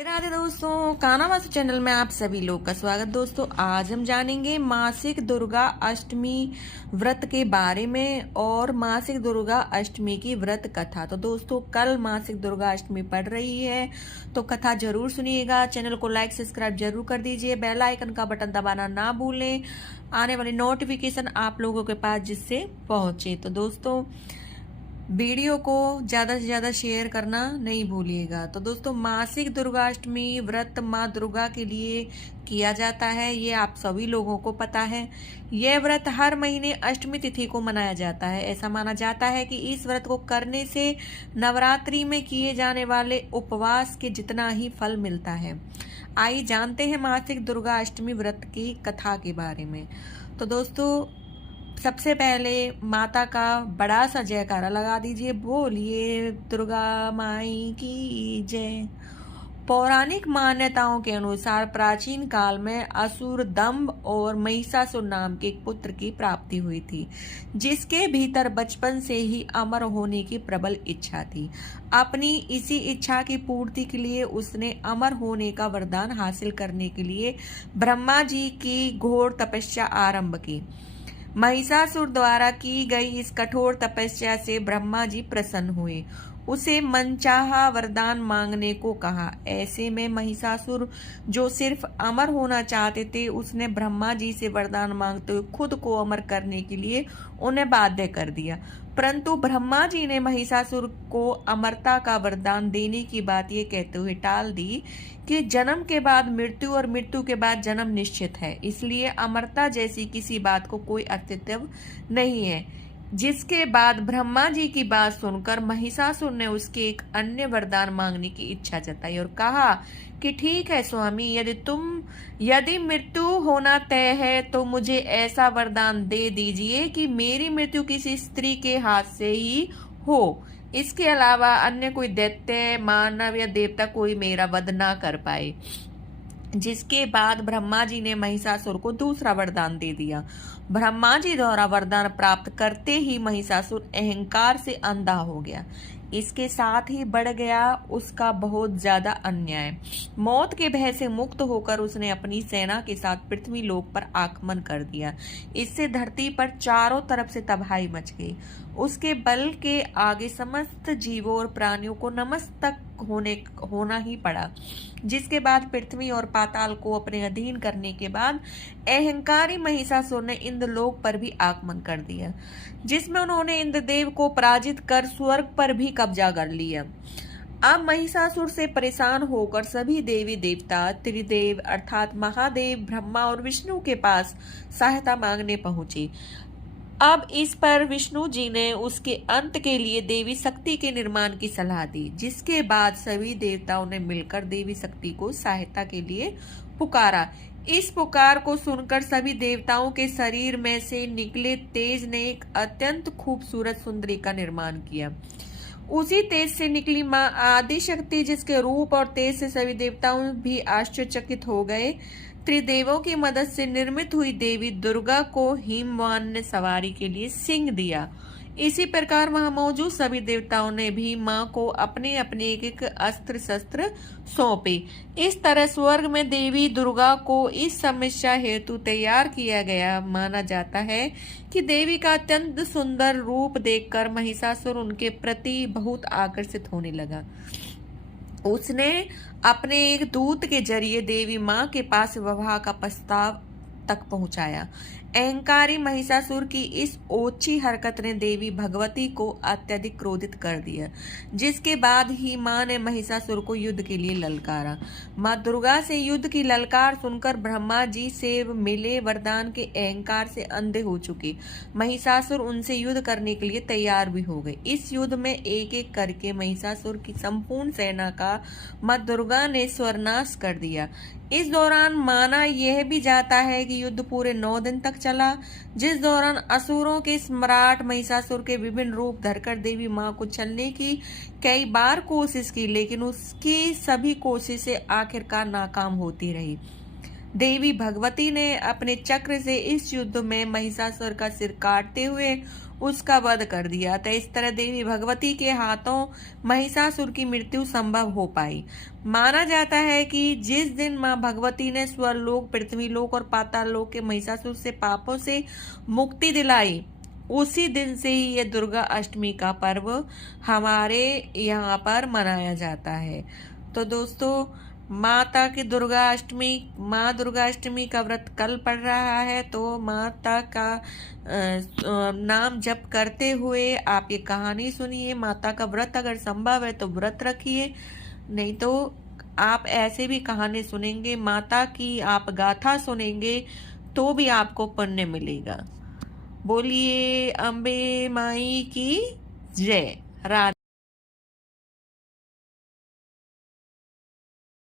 राधे राधे दोस्तों, कानावासु चैनल में आप सभी लोग का स्वागत। दोस्तों, आज हम जानेंगे मासिक दुर्गा अष्टमी व्रत के बारे में और मासिक दुर्गा अष्टमी की व्रत कथा। तो दोस्तों, कल मासिक दुर्गा अष्टमी पड़ रही है, तो कथा जरूर सुनिएगा। चैनल को लाइक सब्सक्राइब जरूर कर दीजिए, बेल आइकन का बटन दबाना ना भूलें, आने वाली नोटिफिकेशन आप लोगों के पास जिससे पहुंचे। तो दोस्तों, वीडियो को ज़्यादा से ज़्यादा शेयर करना नहीं भूलिएगा। तो दोस्तों, मासिक दुर्गाष्टमी व्रत माँ दुर्गा के लिए किया जाता है, ये आप सभी लोगों को पता है। यह व्रत हर महीने अष्टमी तिथि को मनाया जाता है। ऐसा माना जाता है कि इस व्रत को करने से नवरात्रि में किए जाने वाले उपवास के जितना ही फल मिलता है। आइए जानते हैं मासिक दुर्गा अष्टमी व्रत की कथा के बारे में। तो दोस्तों, सबसे पहले माता का बड़ा सा जयकारा लगा दीजिए, बोलिए दुर्गा माई की जय। पौराणिक मान्यताओं के अनुसार प्राचीन काल में असुर दंभ और महिषासुर नाम के एक पुत्र की प्राप्ति हुई थी, जिसके भीतर बचपन से ही अमर होने की प्रबल इच्छा थी। अपनी इसी इच्छा की पूर्ति के लिए उसने अमर होने का वरदान हासिल करने के लिए ब्रह्मा जी की घोर तपस्या आरंभ की। महिषासुर द्वारा की गई इस कठोर तपस्या से ब्रह्मा जी प्रसन्न हुए, उसे मनचाहा वरदान मांगने को कहा। ऐसे में महिषासुर, जो सिर्फ अमर होना चाहते थे, उसने ब्रह्मा जी से वरदान मांगते हुए खुद को अमर करने के लिए उन्हें बाध्य कर दिया। परंतु ब्रह्मा जी ने महिषासुर को अमरता का वरदान देने की बात ये कहते हुए टाल दी कि जन्म के बाद मृत्यु और मृत्यु के बाद जन्म निश्चित है, इसलिए अमरता जैसी किसी बात को कोई अस्तित्व नहीं है। जिसके बाद ब्रह्मा जी की बात सुनकर महिषासुर ने उसके एक अन्य वरदान मांगने की इच्छा जताई और कहा कि ठीक है स्वामी, यदि मृत्यु होना तय है तो मुझे ऐसा वरदान दे दीजिए कि मेरी मृत्यु किसी स्त्री के हाथ से ही हो। इसके अलावा अन्य कोई दैत्य, मानव या देवता कोई मेरा वध ना कर पाए। जिसके बाद ब्रह्मा जी ने महिषासुर को दूसरा वरदान दे दिया। ब्रह्मा जी द्वारा वरदान प्राप्त करते ही महिषासुर अहंकार से अंधा हो गया। इसके साथ ही बढ़ गया उसका बहुत ज्यादा अन्याय। मौत के भय से मुक्त होकर उसने अपनी सेना के साथ पृथ्वी लोक पर आक्रमण कर दिया। इससे धरती पर चारों तरफ से तबाही मच गई। उसके बल के आगे समस्त जीवों और प्राणियों को नतमस्तक होना ही पड़ा। जिसके बाद पृथ्वी और पाताल को अपने अधीन करने के बाद अहंकारी महिषासुर ने इंद्रलोक पर भी आक्रमण कर दिया, जिसमें उन्होंने इंद्रदेव को पराजित कर स्वर्ग पर भी कब्जा कर लिया। अब महिषासुर से परेशान होकर सभी देवी देवता त्रिदेव अर्थात महादेव, ब्रह्मा और विष्णु के पास सहायता मांगने पहुंचे। अब इस पर विष्णु जी ने उसके अंत के लिए देवी शक्ति के निर्माण की सलाह दी, जिसके बाद सभी देवताओं ने मिलकर देवी शक्ति को सहायता के लिए पुकारा। इस पुकार को सुनकर सभी देवताओं के शरीर में से निकले तेज ने एक अत्यंत खूबसूरत सुंदरी का निर्माण किया। उसी तेज से निकली माँ आदि शक्ति, जिसके रूप और तेज से सभी देवताओं भी आश्चर्यचकित हो गए। त्रिदेवों की मदद से निर्मित हुई देवी दुर्गा को हिमवान ने सवारी के लिए सिंह दिया। इसी प्रकार वहां मौजूद सभी देवताओं ने भी मां को अपने अपने एक एक अस्त्र शस्त्र सौंपे। इस तरह स्वर्ग में देवी दुर्गा को इस समस्या हेतु तैयार किया गया। माना जाता है कि देवी का अत्यंत सुंदर रूप देखकर महिषासुर उनके प्रति बहुत आकर्षित होने लगा। उसने अपने एक दूत के जरिए देवी मां के पास विवाह का प्रस्ताव तक पहुंचाया। अहंकारी महिषासुर की इस ओछी हरकत ने देवी भगवती को अत्यधिक क्रोधित कर दिया, जिसके बाद ही मां ने महिषासुर को युद्ध के लिए ललकारा। मां दुर्गा से युद्ध की ललकार सुनकर ब्रह्मा जी से मिले वरदान के अहंकार से अंधे हो चुके महिषासुर उनसे युद्ध करने के लिए तैयार भी हो गए। इस युद्ध में एक एक करके महिषासुर की संपूर्ण सेना का मां दुर्गा ने स्वर्नाश कर दिया। इस दौरान माना यह भी जाता है कि युद्ध पूरे 9 दिन तक चला, जिस दौरान असुरों के सम्राट महिषासुर के विभिन्न रूप धरकर देवी मां को छलने की कई बार कोशिश की, लेकिन उसकी सभी कोशिशें आखिरकार नाकाम होती रही। देवी भगवती ने अपने चक्र से इस युद्ध में महिषासुर का सिर काटते हुए उसका वध कर दिया था। इस तरह देवी भगवती के हाथों महिषासुर की मृत्यु संभव हो पाई। माना जाता है कि जिस दिन मां भगवती ने स्वर्लोक, पृथ्वीलोक और पाताल लोक के महिषासुर से पापों से मुक्ति दिलाई, उसी दिन से ही ये दुर्गा अष्टमी का पर्व हमारे यहाँ पर मनाया जाता है। तो दोस्तों, माता की दुर्गा अष्टमी, माँ दुर्गा अष्टमी का व्रत कल पड़ रहा है, तो माता का नाम जप करते हुए आप ये कहानी सुनिए। माता का व्रत अगर संभव है तो व्रत रखिए, नहीं तो आप ऐसे भी कहानी सुनेंगे, माता की आप गाथा सुनेंगे तो भी आपको पुण्य मिलेगा। बोलिए अम्बे माई की जय। राधे।